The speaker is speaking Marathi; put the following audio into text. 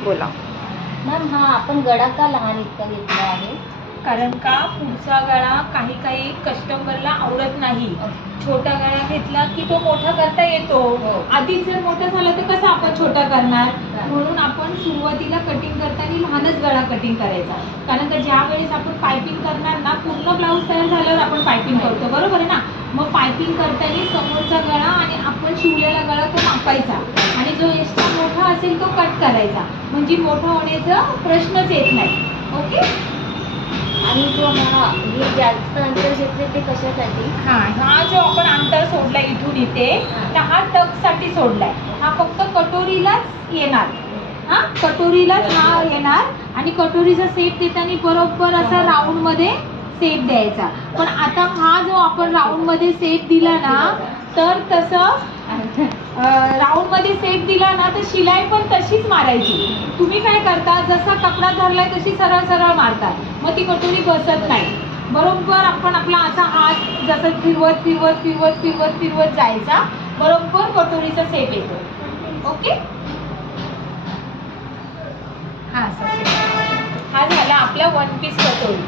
बोला मॅम. हा आपण गळा का लहान इतका घेतला आहे? कारण का पुढचा गळा काही कस्टमरला आवडत नाही. छोटा गळा घेतला की तो मोठा करता येतो. आधीच जर मोठा झाला तर कसं आपण छोटा करणार. म्हणून आपण सुरुवातीला कटिंग करताना लहानच गळा कटिंग करायचा. कारण का ज्या वेळेस आपण पायपिंग करणार ना, पूर्ण ब्लाऊज तयार झाल्यावर आपण पायपिंग करतो, बरोबर आहे ना. मग पायपिंग करताना समोरचा गळा आणि आपण शिवलेला गळा तो मापायचा आणि जो एक्स्ट्रा मोठा असेल तो कट करायचा. म्हणजे मोठा होण्याचा प्रश्नच येत नाही. ओके. आणि जो हे जास्त अंतर घेतले ते कशासाठी? हा जो आपण अंतर सोडलाय इथून इथे, तर हा टक्ससाठी सोडलाय. हा फक्त कटोरीलाच येणार. कटोरीलाच हा येणार आणि कटोरीचा शेप देताना बरोबर असा राऊंड मध्ये शेप द्यायचा. पण आता हा जो आपण राऊंड मध्ये शेप दिला ना, तर तसं राऊंड मध्ये शेप दिला ना तर शिलाई पण तशीच मारायची. तुम्ही काय करता, जसा कपडा धरलाय तशी सरळ सरळ मारता, मग ती कटोरी बसत नाही. बरोबर आपण आपला असा हात जसं फिरवत फिरवत फिरवत फिरवत फिरवत जायचा, बरोबर कटोरीचा शेप येतो. ओके. हा झाला आपला वन पीस कटोरी.